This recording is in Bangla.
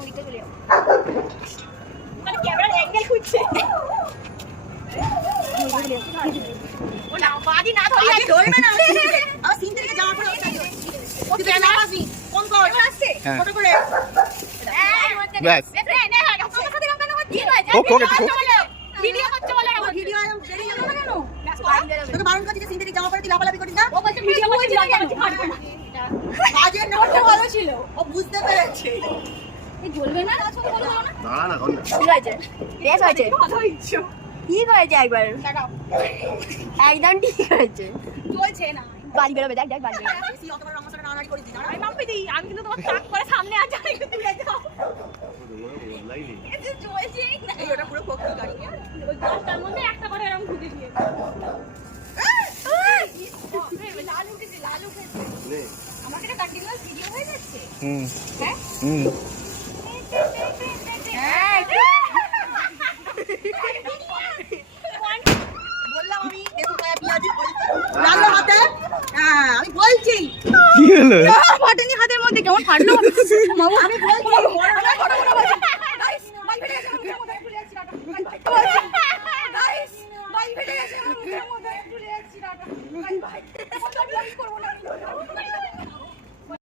ওদিকে চলে যাও মানে ক্যামেরার অ্যাঙ্গেল খুঁজছে ও না বাদি না ধরি আর ধরবে না আমার সিন থেকে যাওয়ার পরে ওকে ক্যামেরা আসবি কোন কর আসছে ফটো করে ব্যাস ভিডিও করতে বলে ভিডিও আইম রেডি হলো না কেন তোকে বারণ করছি যে সিন থেকে যাওয়ার পরে তুই লাফালাফি করিস না ও বলছে ভিডিও করতে পারবে না কাজের নোটটা ভালো ছিল ও বুঝতে পেরেছে এই জ্বলবে না ছোট বলে না না না ধর না কি হয়েছে বেশ হয়েছে ঠিক হয়েছে একবার একদম ঠিক হয়েছে চলছে না বাড়ি বেরোবে দেখ দেখ বাড়ি বেরোবে বেশি অতবার আমার সাথে নাড়াড়ি করিস না আমি মাম্পি দিই আমি কিন্তু তোমার টাক করে সামনে আজ যাই কিন্তু তুলে যাও লাইনি এই যে চলছে না এই ওটা পুরো পক্ষী গাড়ি ওই গাছটার মধ্যে একটা করে এরকম ঘুরে দিয়ে লাল উঠেছে নে আমাকে একটা কন্টিনিউয়াস ভিডিও হয়ে যাচ্ছে হুম হ্যাঁ হুম বললাম আমি দেখো পিয়াজি রান্না হাতে হ্যাঁ আমি বলছি কি হলো ফাটেনি হাতের মধ্যে কেমন ফাটলো আমি বলছি